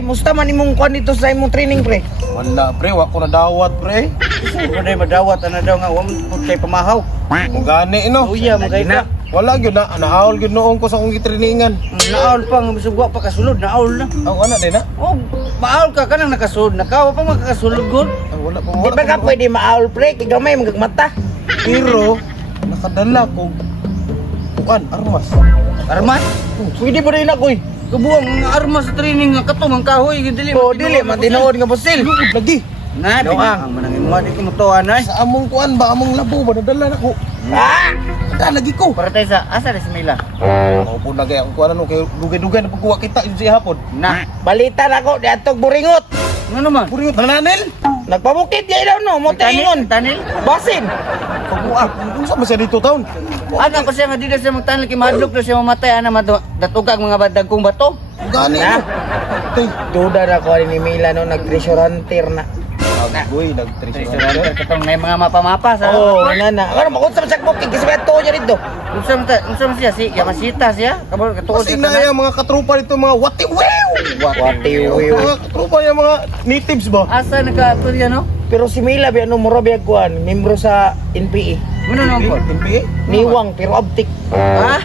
ay, musta man imong kuan dito sa imong training pre? Wala pre, wa ko na dawat pre. Wala na madawat ana daw nga wa mo kay pamahaw. Mo gani no. Luya mo kay ka. Wala gyud na nahaol gyud noong ko sa akong gitriningan. Naol pa nga bisag wa pa kasulod, naol na. Aw ana din na. Oh, maol ka kanang nakasulod, nakawa pa makakasulod gud. Wala pa Di ba ka pwede maaul pre? Kay gamay magagmata. Pero nakadala ko kuan armas. Arman, Pwede ba rin ako eh? kabuang mga armas sa training nga katong ang kahoy gid dili. O, dili, matinood nga bosil. Lugod lagi. Na, ang manang mo di ko mutuan ay. Sa among kuan ba among labo ba nadala nako. Ah! Nadala lagi ko. Para tayo sa asa na si Mila. Mao po na gaya ang kuan ano kay dugay-dugay na pagkuha kita sa hapon. Na, Balita na ko, diatog buringot. ano naman? Puri nananel. Nagpamukit niya daw no, mo tingon. Tanil? Basin. Pagkuha. Unsa man siya dito taon? Ano ko siya nga di na siya magtanil kay madlok na siya mamatay ana datugag mga badag kong bato. Gani Na. no. Tay, Duda na ko ni Mila no, nag-treasure hunter na. agoy nagtreasure. Restaurant katong may mga mapa-mapa sa. Oo, na. Ano, makunsa man siya booking kasi may tuo niya dito. Unsa man siya si Yamasita siya? Kabol katuod Kasi na yung mga katrupa dito mga wati-wew! Wati-wew. Mga katrupa yung mga natives ba? Asa nagkatuod yan no? Pero si Mila, ano mo rabi kuan, membro sa NPE. Ano naman po? Timpi? Niwang, pero abtik. Ha?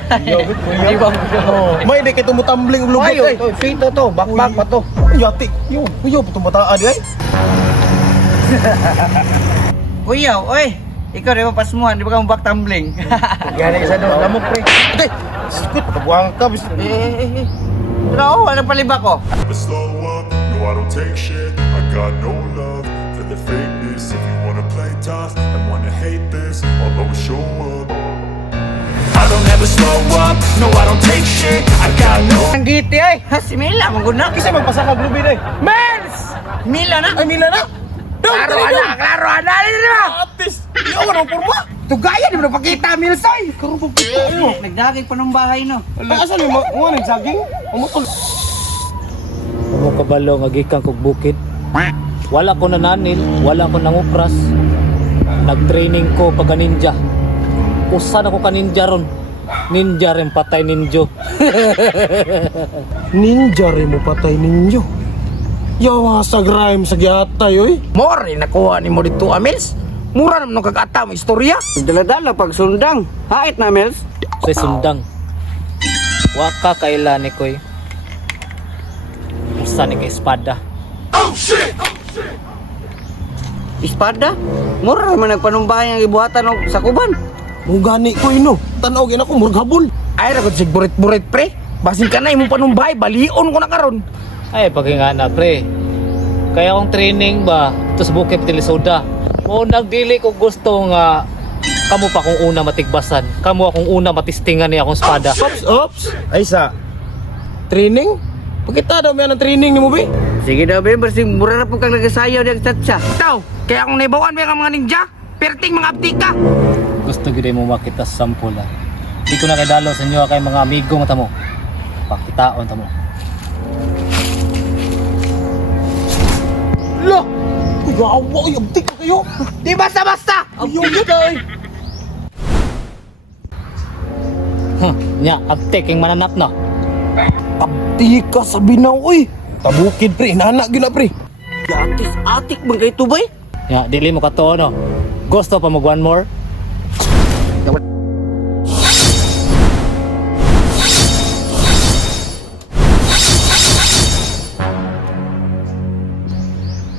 Ibang Oo. May di kayo tumutambling lubot Ayo, ay. to, sweeto to, bakbak pa to. Yati. Yo, tumataan ay. Kuya, oy. Ikaw di ba pasmuhan, di ba ka mabak tumbling? Gani sa doon, lamok pre. Okay. Sikut, kabuang ka. Pero wala paliba ko. Never slow up, no I don't take shit. I got no love for the fakeness. If you wanna play tough and wanna hate this, I'll always show up. I don't ever slow up, no I don't take shit. I got no. Ang giti ay, ha, si Mila, maguna. Kasi magpasakag lubid ay. Mels! Mila na. Ay, Mila na. Klaro ana, dali na. Artist. Yo, ano porma? Tugaya, di mo napakita, Milsoy. Karon pag kita ayo. Nagdagay pa ng bahay no. Ay, asan yung mga nagsaging? Umutol. Mo kabalo nga gikan kog bukid. Wala ko nananil, wala ko nangupras. Nag-training ko pagka ninja. Usa na ko ka ninja ron. Ninja rin patay ninjo. Ninja rin mo patay ninyo. Yawa sa grime sa giatay oy. More, nakuha ni mo dito, Amels. Mura naman nung kagata mo istorya. Dala-dala pag sundang. Hait na, Mels. Sa sundang. Waka kaila ni koy. Usa ni kay espada. Espada? Mura naman nagpanumbahay ang ibuhatan ng sakuban. Mong gani ko ino. Tanaw gina ko murgabon. Ay, ragot sig burit-burit, pre. Basin ka na, imong panumbay, balion ko na karon. Ay pakingana pre. Kaya akong training ba ito sa Bukid Tilisoda. Mo nagdili ko gusto nga kamo pa kung una matigbasan. Kamo akong una matistingan ni akong espada. Ops. Ay sa training? Pagkita daw may ng training ni mo be. Sige daw, be. Basta mura na po kang nagasayaw di ang tatsa. Ikaw, kaya akong naibawan ba mga ninja? Perting mga abtika. Gusto gid mo makita sa sample ah. Di ko na kay dalo sa inyo kay mga amigo mata mo. Pakitaon ta mo. Lo. Gawa oy, abtik ka kayo. Di basta-basta. Abtik ka oy. Nya, abteking mananap na. Abtik ka sa binaw oy. Tabukid pre, inanak gyud na pre. Atik bang kay tubay? Nya, dili mo kato no. Gusto pa mag one more?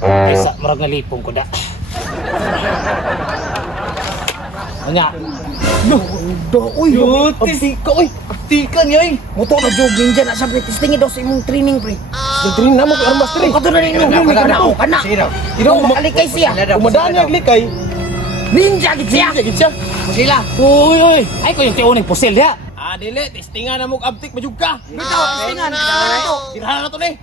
Isa, marag nga lipong ko da. Nya, Lo, da oy. Abtik ka oy. Abtika niya eh. Moto na jogging dyan. Asa pre, testingin daw sa imong training pre. Nagtrain na mo kay armas pre. Kato na ninyo. Kana. Sige daw. Ino, makalikay siya. Umadaan niya likay. Ninja gid siya. Gid siya. Sila. uy, uy. Ay ko yung tiunig pusil ya. Ah, dili, testingan na mo abtik majug ka. Bitaw, testingan. Tirahan na to ni.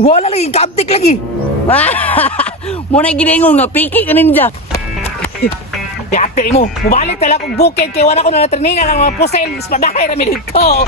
Wala lagi, kaabtik lagi. Muna giningon nga, piki ka ninja. Yate mo, mubalik tala kong bukid kay wala ko na natriningan ang mga pusil, espadahay rami dito.